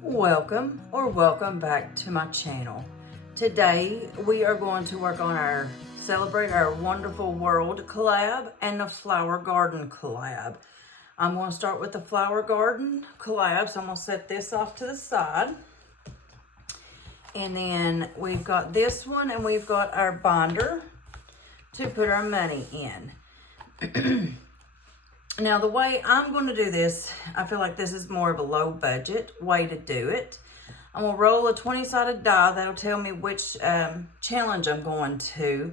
Welcome back to my channel. Today we are going to work on celebrate our wonderful world collab and the flower garden collab. I'm going to start with the flower garden collab, so I'm going to set this off to the side. And then we've got this one, and we've got our binder to put our money in. Now, the way I'm going to do this, I feel like this is more of a low budget way to do it. I'm going to roll a 20-sided die. That'll tell me which challenge I'm going to.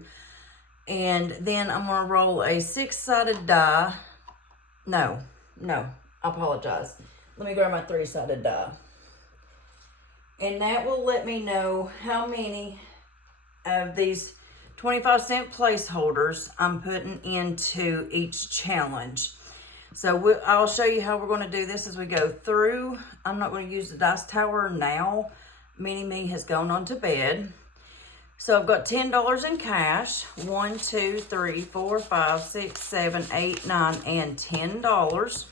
And then I'm going to roll a 6-sided die. No, I apologize. Let me grab my 3-sided die. And that will let me know how many of these 25-cent placeholders I'm putting into each challenge. So I'll show you how we're going to do this as we go through. I'm not going to use the dice tower now. Mini-Me has gone on to bed. So I've got $10 in cash. 1, 2, 3, 4, 5, 6, 7, 8, 9, and $10.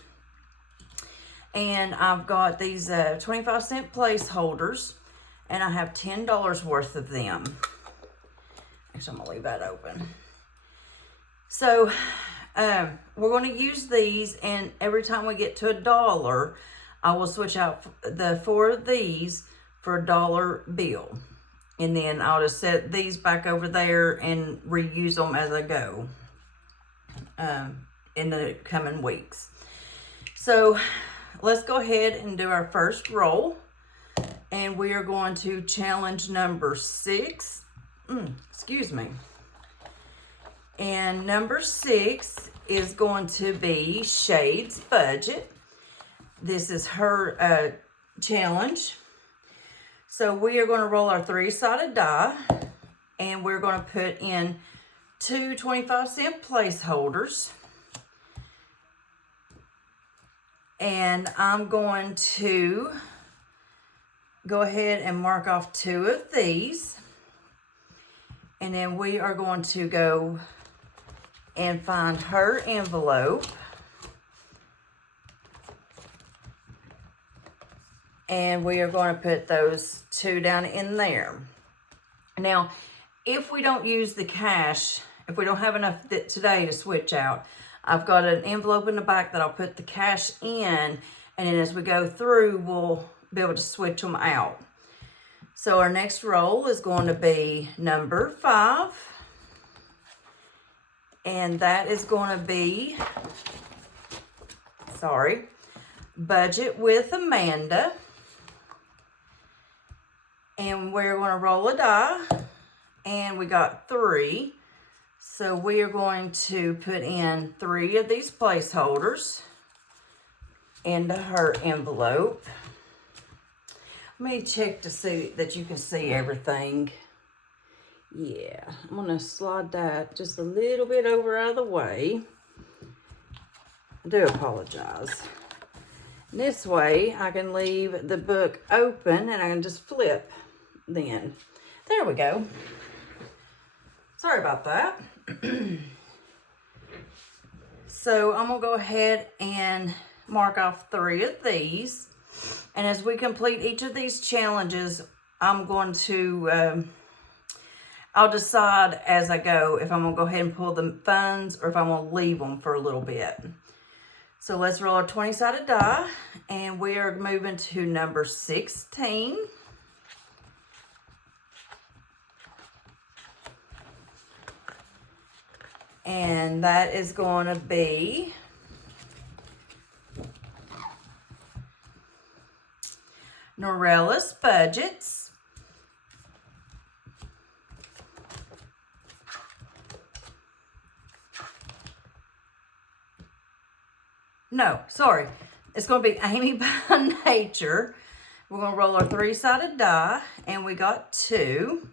And I've got these 25-cent placeholders, and I have $10 worth of them. Actually, I'm going to leave that open. So we're going to use these, and every time we get to $1, I will switch out the 4 of these for a dollar bill. And then I'll just set these back over there and reuse them as I go in the coming weeks. So let's go ahead and do our first roll. And we are going to challenge number 6. Excuse me. And number 6 is going to be Shade's budget. This is her challenge. So we are going to roll our 3-sided die, and we're going to put in 2 25-cent placeholders. And I'm going to go ahead and mark off 2 of these. And then we are going to go and find her envelope. And we are going to put those 2 down in there. Now, if we don't use the cash, if we don't have enough today to switch out, I've got an envelope in the back that I'll put the cash in, and then as we go through, we'll be able to switch them out. So our next roll is going to be number 5. And that is going to be, budget with Amanda. And we're going to roll a die. And we got 3. So we are going to put in 3 of these placeholders into her envelope. Let me check to see that you can see everything. Yeah, I'm going to slide that just a little bit over out of the way. I do apologize. This way, I can leave the book open and I can just flip then. There we go. Sorry about that. So I'm going to go ahead and mark off 3 of these. And as we complete each of these challenges, I'm going to... I'll decide as I go if I'm going to go ahead and pull the funds or if I'm going to leave them for a little bit. So let's roll our 20-sided die, and we are moving to number 16. And that is going to be Norella's budgets. No, sorry. It's going to be Amy by Nature. We're going to roll our 3-sided die, and we got 2.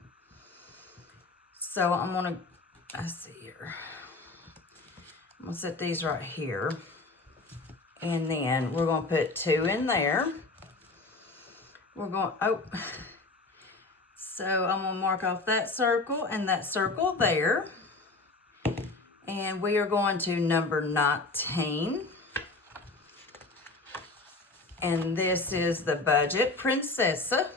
So I'm going to, let's see here. I'm going to set these right here. And then we're going to put 2 in there. We're going, so I'm going to mark off that circle and that circle there. And we are going to number 19. And this is the Budget Princessa.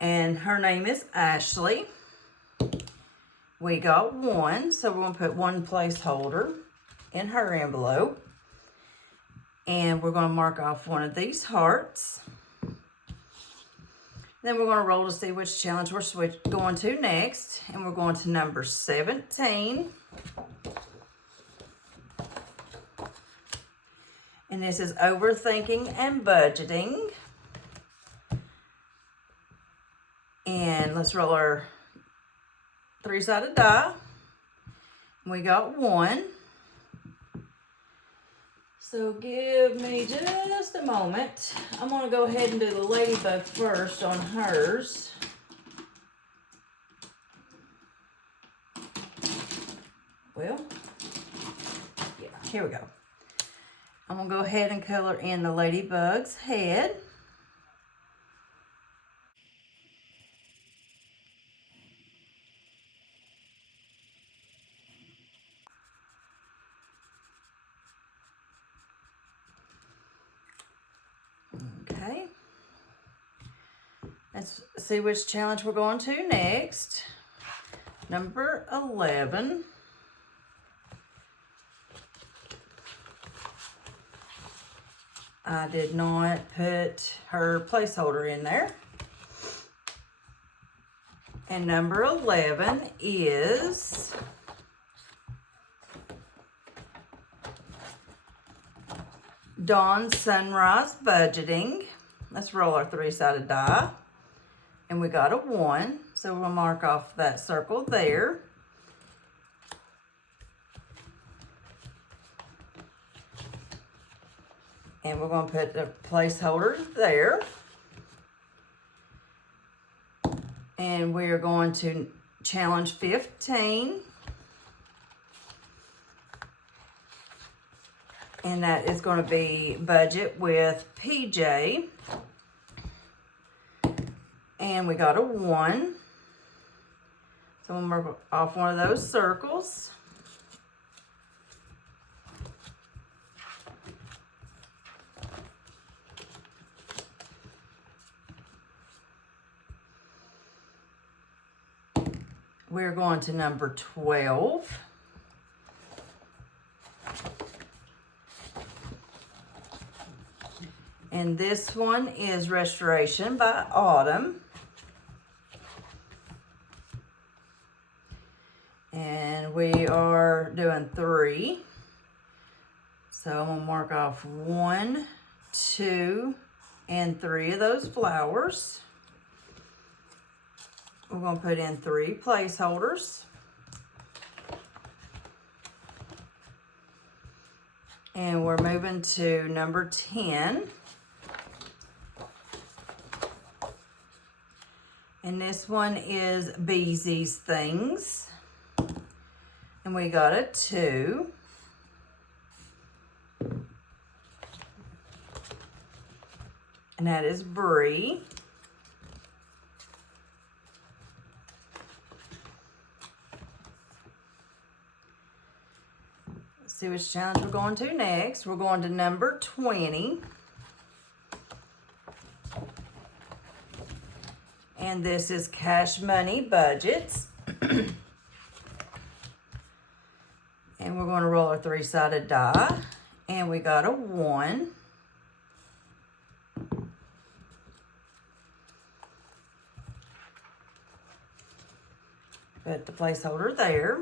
And her name is Ashley. We got one, so we're going to put one placeholder in her envelope. And we're going to mark off one of these hearts. Then we're going to roll to see which challenge we're going to next. And we're going to number 17. And this is Overthinking and Budgeting. And let's roll our 3-sided die. We got one. So give me just a moment. I'm going to go ahead and do the ladybug first on hers. Well, yeah, here we go. I'm going to go ahead and color in the ladybug's head. Okay. Let's see which challenge we're going to next. Number 11. I did not put her placeholder in there. And number 11 is Dawn Sunrise Budgeting. Let's roll our 3-sided die. And we got a 1. So we'll mark off that circle there. And we're going to put the placeholder there. And we are going to challenge 15. And that is going to be budget with PJ. And we got a 1. So we'll mark off one of those circles. We're going to number 12. And this one is Restoration by Autumn. And we are doing 3. So I'm going to mark off 1, 2, and 3 of those flowers. We're going to put in 3 placeholders. And we're moving to number 10. And this one is Beezy's Things. And we got a 2. And that is Bree. See which challenge we're going to next. We're going to number 20. And this is Cash Money Budgets. And we're going to roll our 3-sided die. And we got a 1. Put the placeholder there.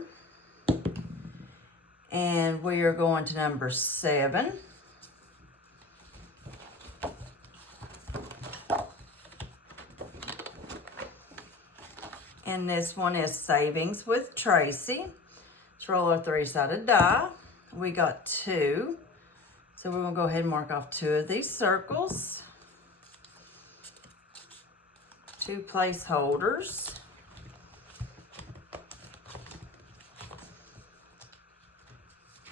And we are going to number 7. And this one is Savings with Tracy. Let's roll our 3-sided die. We got 2. So we're going to go ahead and mark off 2 of these circles. 2 placeholders.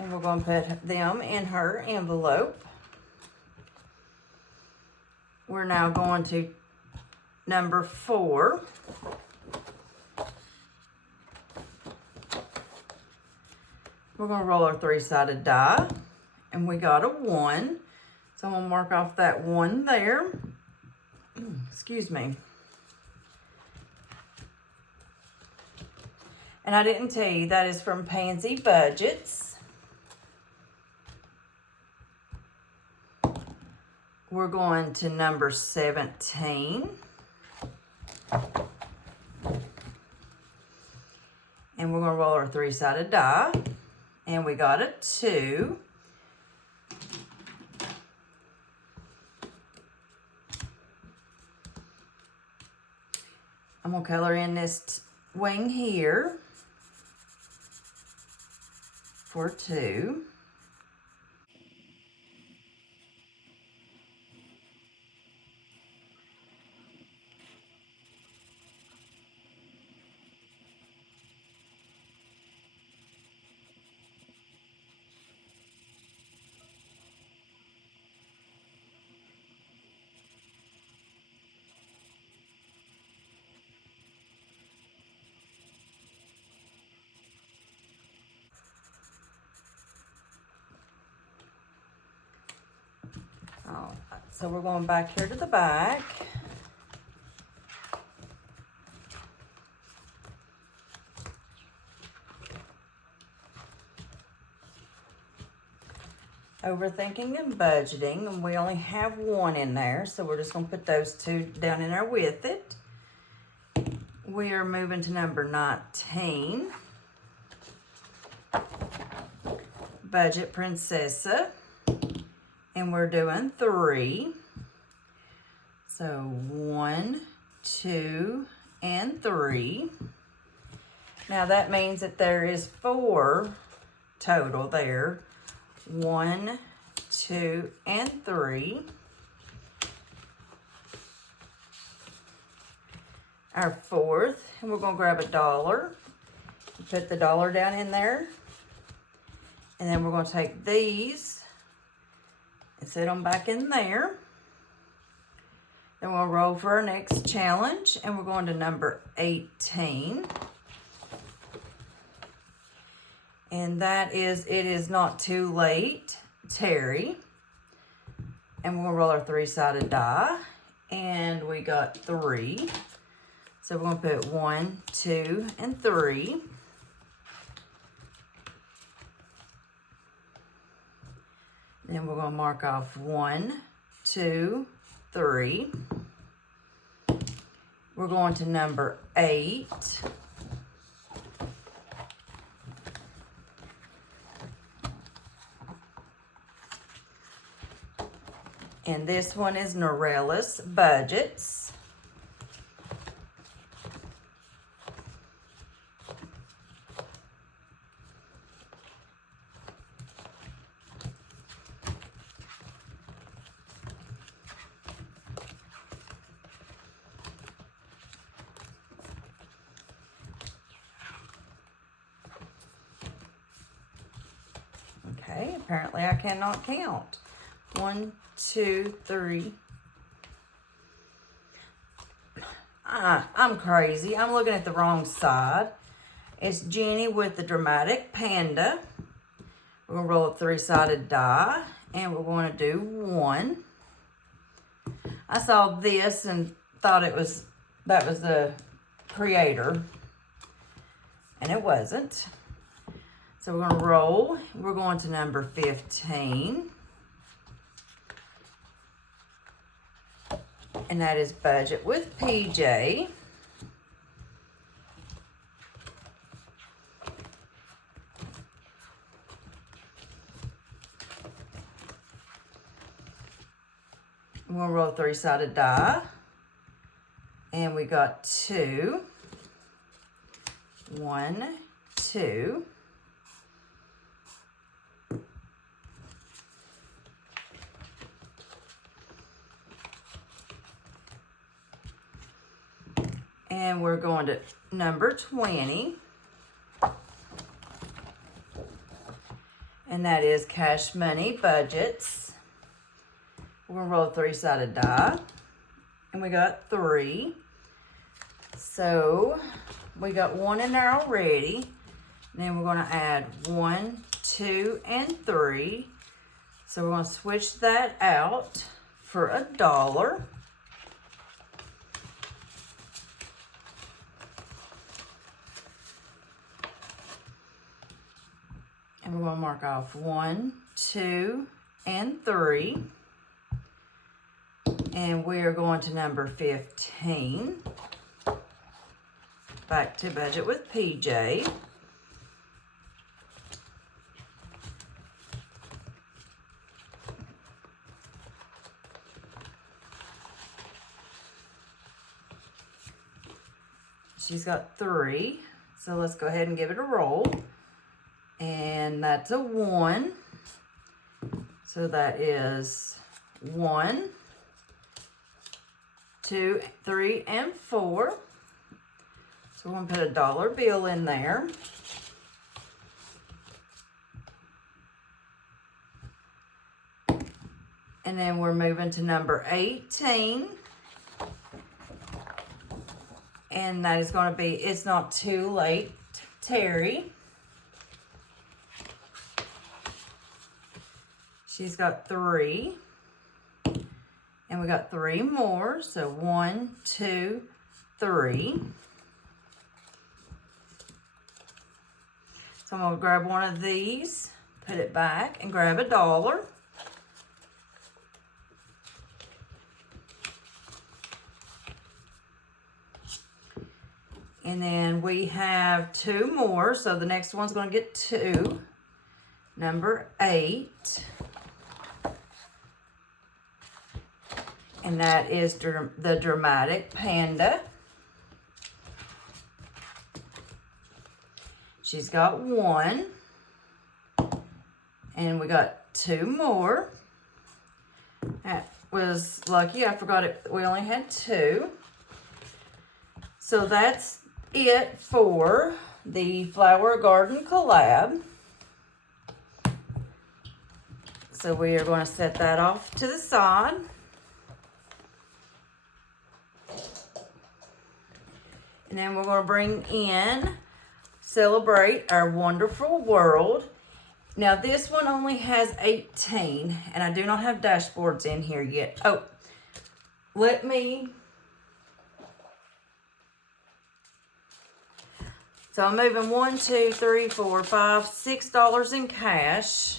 And we're going to put them in her envelope. We're now going to number 4. We're going to roll our 3-sided die. and we got a 1. So I'm gonna mark off that 1 there. Excuse me. And I didn't tell you, that is from Pansy Budgets. We're going to number 17. And we're gonna roll our 3-sided die. And we got a 2. I'm gonna color in this wing here for 2. So we're going back here to the back. Overthinking and budgeting, and we only have 1 in there, so we're just going to put those 2 down in there with it. We are moving to number 19. Budget Princessa. And we're doing 3. So 1, 2, and 3. Now that means that there is 4 total there. 1, 2, and 3. Our 4th, and we're gonna grab $1. Put the $1 down in there. And then we're gonna take these and set them back in there. Then we'll roll for our next challenge, and we're going to number 18. And that is It Is Not Too Late, Terry. And we'll roll our 3-sided die, and we got 3. So we're gonna put 1, 2, and 3. Then we're going to mark off 1, 2, 3. We're going to number 8. And this one is Norella's Budgets. Okay, apparently I cannot count. 1, 2, 3. I'm crazy. I'm looking at the wrong side. It's Jenny with the Dramatic Panda. We're going to roll a 3-sided die, and we're going to do 1. I saw this and thought that was the creator, and it wasn't. So we're going to roll. We're going to number 15. And that is Budget with PJ. We'll roll a 3-sided die. And we got 2. 1, 2. And we're going to number 20. And that is Cash Money Budgets. We're going to roll a 3-sided die. And we got 3. So we got 1 in there already. And then we're going to add 1, 2, and 3. So we're going to switch that out for $1. And we're going to mark off 1, 2, and 3. And we are going to number 15. Back to budget with PJ. She's got 3. So let's go ahead and give it a roll. And that's a 1. So that is 1, 2, 3, and 4. So we're going to put a dollar bill in there. And then we're moving to number 18. And that is going to be It's Not Too Late, Terry. She's got 3. And we got 3 more. So 1, 2, 3. So I'm going to grab one of these, put it back, and grab a dollar. And then we have 2 more, so the next one's going to get 2. Number 8. And that is the Dramatic Panda. She's got 1. And we got 2 more. That was lucky. I forgot it. We only had 2. So that's it for the Flower Garden Collab. So we are going to set that off to the side. And then we're going to bring in Celebrate Our Wonderful World. Now this one only has 18, and I do not have dashboards in here yet. Oh, let me... So I'm moving $1, $2, $3, $4, $5, $6 in cash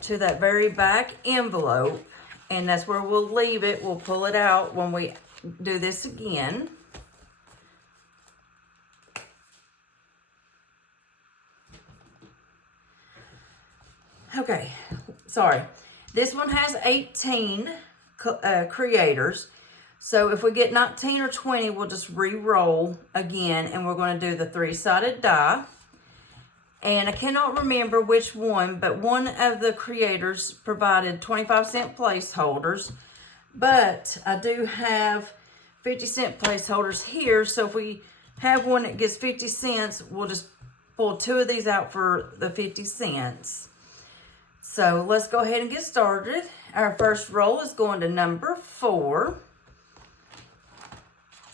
to that very back envelope, and that's where we'll leave it. We'll pull it out when we do this again. Okay, sorry. This one has 18 creators. So if we get 19 or 20, we'll just re-roll again, and we're going to do the 3-sided die. And I cannot remember which one, but one of the creators provided 25-cent placeholders. But I do have 50-cent placeholders here. So if we have one that gets 50 cents, we'll just pull 2 of these out for the 50 cents. So let's go ahead and get started. Our first roll is going to number 4.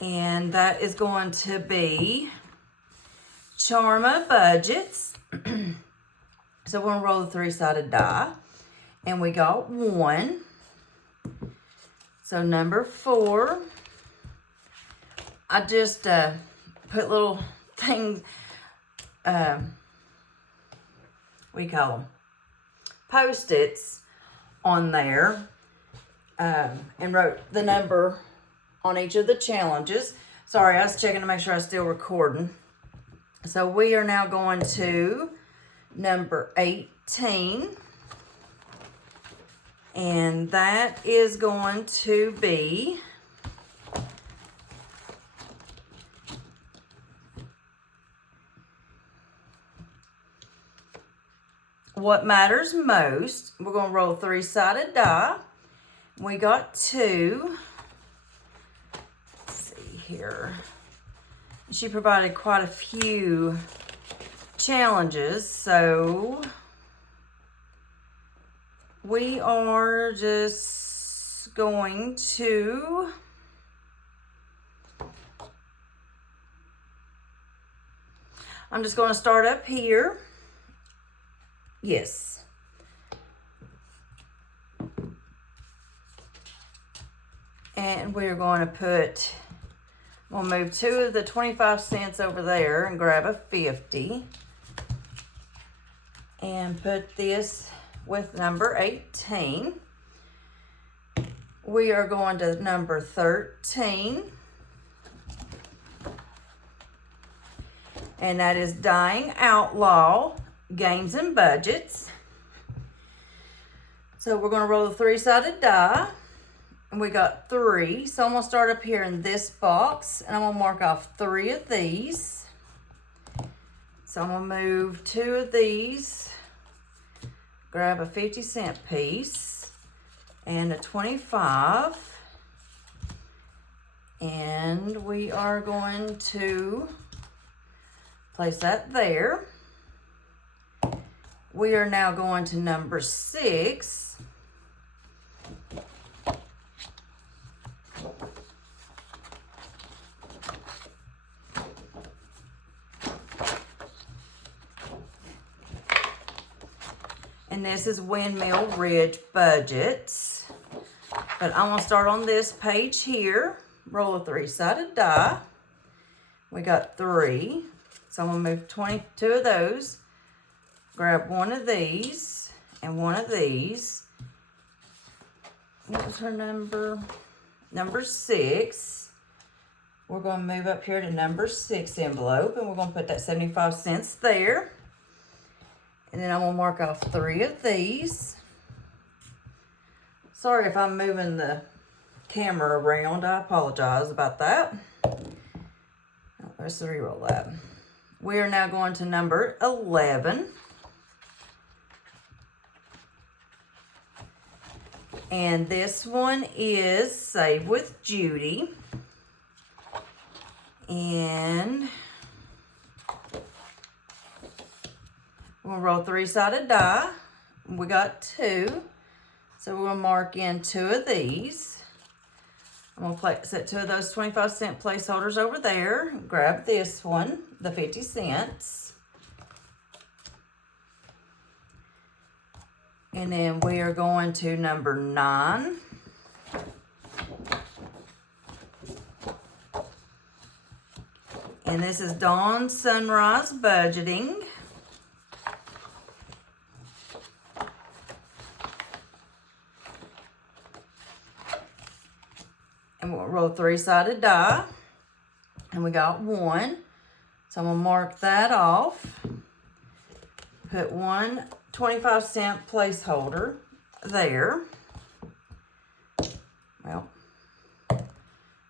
And that is going to be Charma Budgets. So we're going to roll the 3-sided die. And we got 1. So number 4. I just put little things, what do you call them? Post-its on there. And wrote the number on each of the challenges. Sorry, I was checking to make sure I was still recording. So we are now going to number 18. And that is going to be What Matters Most. We're going to roll 3-sided die. We got 2. Here. She provided quite a few challenges, so we are just going to I'm just going to start up here. Yes. And we're going to put, we'll move 2 of the 25 cents over there and grab a 50. And put this with number 18. We are going to number 13. And that is Dying Outlaw, Games and Budgets. So we're going to roll the 3-sided die. And we got 3. So I'm going to start up here in this box. And I'm going to mark off 3 of these. So I'm going to move 2 of these. Grab a 50-cent piece. And a 25. And we are going to place that there. We are now going to number 6. And this is Windmill Ridge Budgets. But I'm going to start on this page here. Roll a 3-sided die. We got 3. So I'm going to move 22 of those. Grab 1 of these and 1 of these. What was her number? Number 6. We're going to move up here to number 6 envelope. And we're going to put that 75 cents there. And then I'm going to mark off 3 of these. Sorry if I'm moving the camera around. I apologize about that. Let's re-roll that. We are now going to number 11. And this one is Save with Judy. And we're going to roll 3-sided die. We got 2. So we're going to mark in 2 of these. I'm going to set 2 of those 25-cent placeholders over there. Grab this one, the 50 cents. And then we are going to number 9. And this is Dawn Sunrise Budgeting. And we'll roll 3-sided die. And we got 1. So I'm going to mark that off. Put 1 25-cent placeholder there. Well,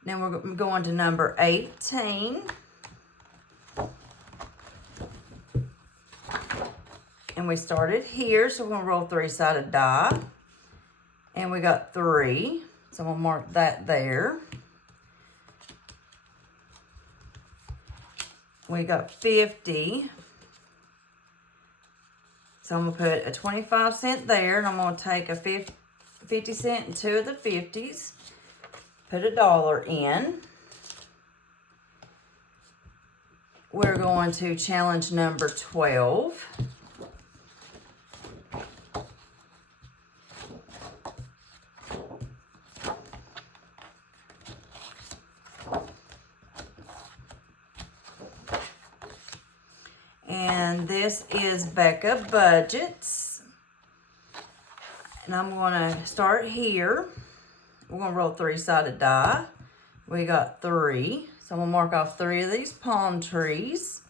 then we're going to number 18. And we started here, so we're going to roll 3-sided die. And we got 3. So I'm going to mark that there. We got 50. So I'm going to put a 25 cent there, and I'm going to take a 50 cent and 2 of the 50s. Put $1 in. We're going to challenge number 12. And this is Becca Budgets. And I'm going to start here. We're going to roll 3-sided die. We got 3. So I'm going to mark off 3 of these palm trees.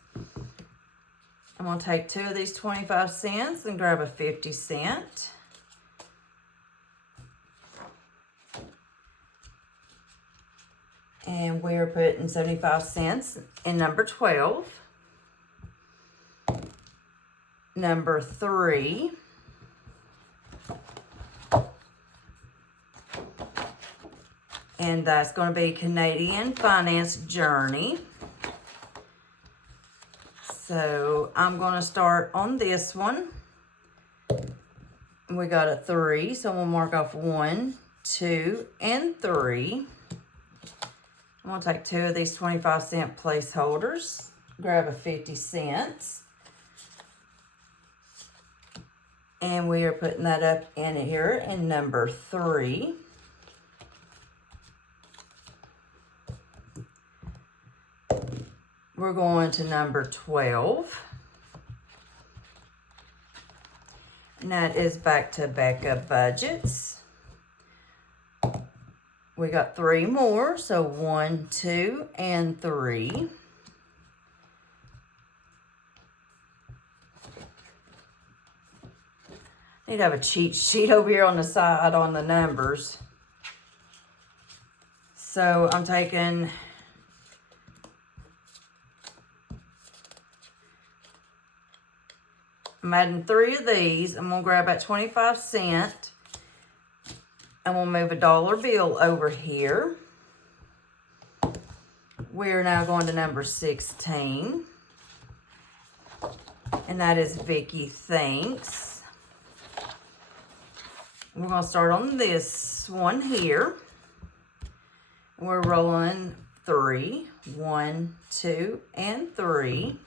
I'm going to take 2 of these 25 cents and grab a 50 cent. And we're putting 75 cents in number 12. Number 3. And that's going to be Canadian Finance Journey. So I'm going to start on this one. We got a 3, so we'll mark off 1, 2, and 3. I'm going to take 2 of these 25-cent placeholders, grab a 50 cents. And we are putting that up in here in number 3. We're going to number 12. And that is back to Becca Budgets. We got 3 more, so 1, 2, and 3. Need to have a cheat sheet over here on the side on the numbers. So I'm taking I'm adding 3 of these. I'm gonna grab that 25-cent and we'll move a dollar bill over here. We're now going to number 16. And that is Vicky Thanks. We're gonna start on this one here. We're rolling 3, 1, 2, and 3.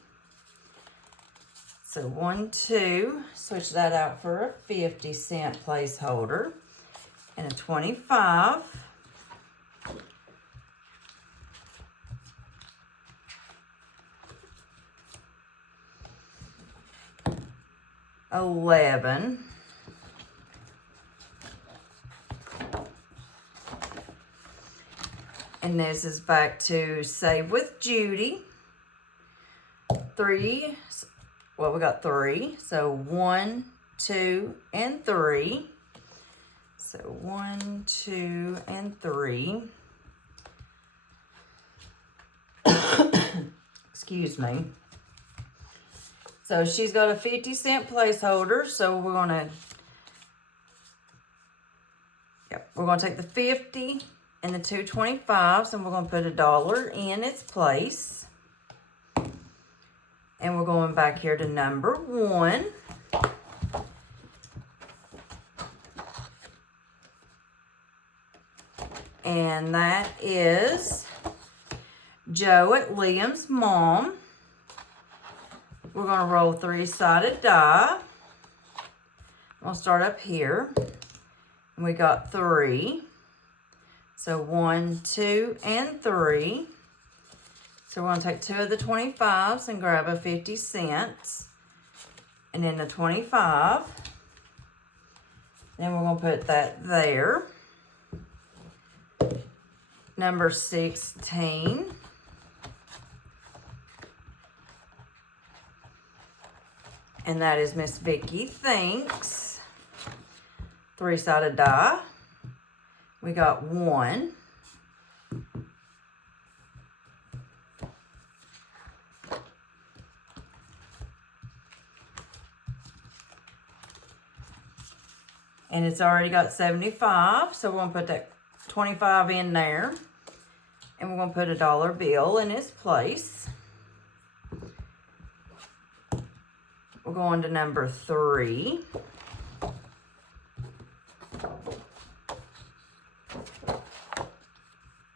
So 1, 2, switch that out for a 50-cent placeholder and a 25. $11. And this is back to Save with Judy. 3. Well, we got 3. So 1, 2, and 3. So 1, 2, and 3. Excuse me. So she's got a 50-cent placeholder. So we're gonna take the 50 and the 2 25s, and we're gonna put $1 in its place. And we're going back here to number 1. And that is Joe at Liam's mom. We're going to roll 3-sided die. We'll start up here. And we got 3. So 1, 2, and 3. So we're going to take 2 of the 25s and grab a 50 cents. And then the 25. Then we're going to put that there. Number 16. And that is Miss Vicky Thanks. 3-sided die. We got 1. And it's already got 75, so we're going to put that 25 in there. And we're going to put a dollar bill in its place. We're going to number 3.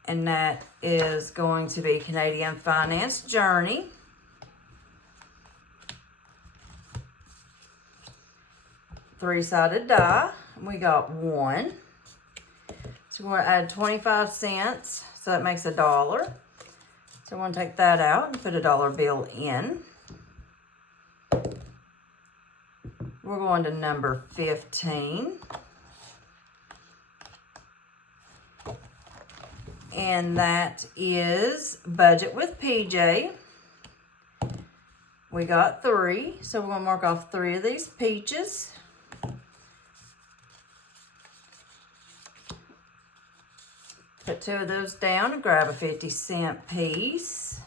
And that is going to be Canadian Finance Journey. Three-sided die. We got 1. So we're going to add 25 cents. So that makes $1. So we're going to take that out and put a dollar bill in. We're going to number 15. And that is Budget with PJ. We got 3. So we're going to mark off 3 of these peaches. Put 2 of those down and grab a 50-cent piece.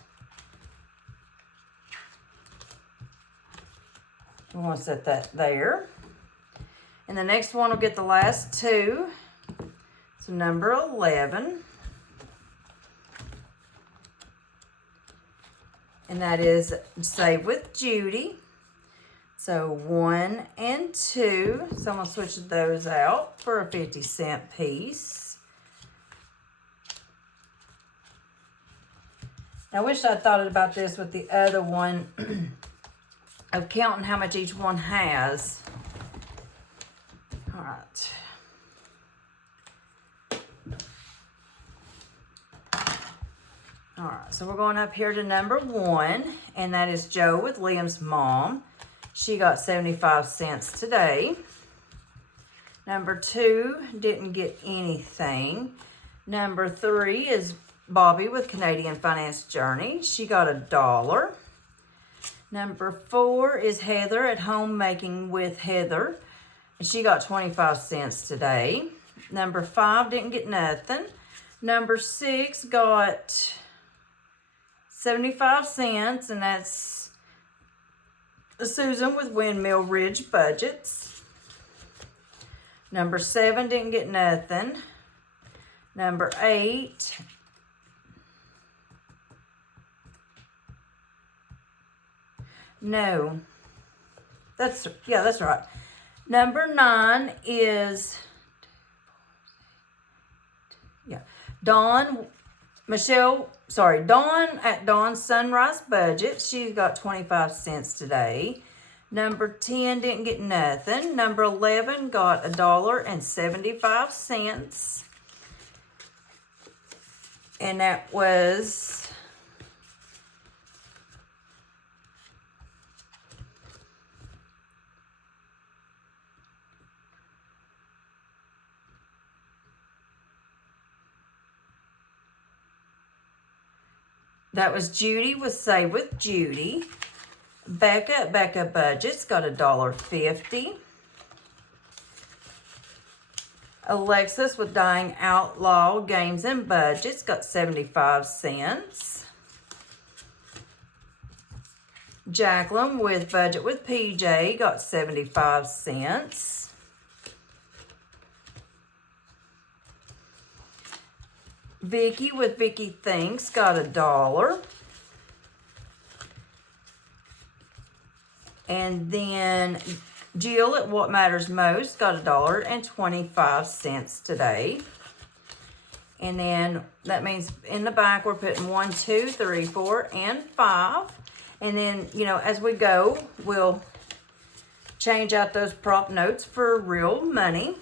We're going to set that there. And the next one will get the last 2. So number 11. And that is Save with Judy. So 1 and 2. So I'm going to switch those out for a 50-cent piece. I wish I'd thought about this with the other one of counting how much each one has. All right. All right, so we're going up here to number 1, and that is Joe with Liam's mom. She got 75 cents today. Number 2 didn't get anything. Number 3 is Bobby with Canadian Finance Journey. She got $1. Number 4 is Heather at Home Making with Heather. And she got 25 cents today. Number 5 didn't get nothing. Number 6 got 75 cents, and that's Susan with Windmill Ridge Budgets. Number 7 didn't get nothing. Number 8 no, that's right. Number 9 is Dawn at Dawn's Sunrise Budget. She got 25 cents today. Number 10 didn't get nothing. Number 11 got $1.75. And that was Judy with Save with Judy. Becca Budgets got $1.50. Alexis with Dying Outlaw Games and Budgets got 75 cents. Jacqueline with Budget with PJ got 75 cents. Vicky with Vicky Thinks got $1. And then Jill at What Matters Most got $1.25 today. And then that means in the back we're putting 1, 2, 3, 4, and 5. And then, you know, as we go, we'll change out those prop notes for real money.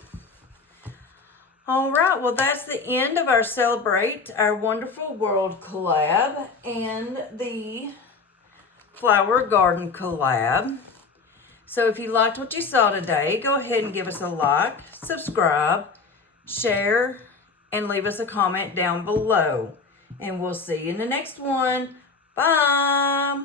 All right, well, that's the end of our Celebrate Our Wonderful World collab and the Flower Garden collab. So if you liked what you saw today, go ahead and give us a like, subscribe, share, and leave us a comment down below. And we'll see you in the next one. Bye.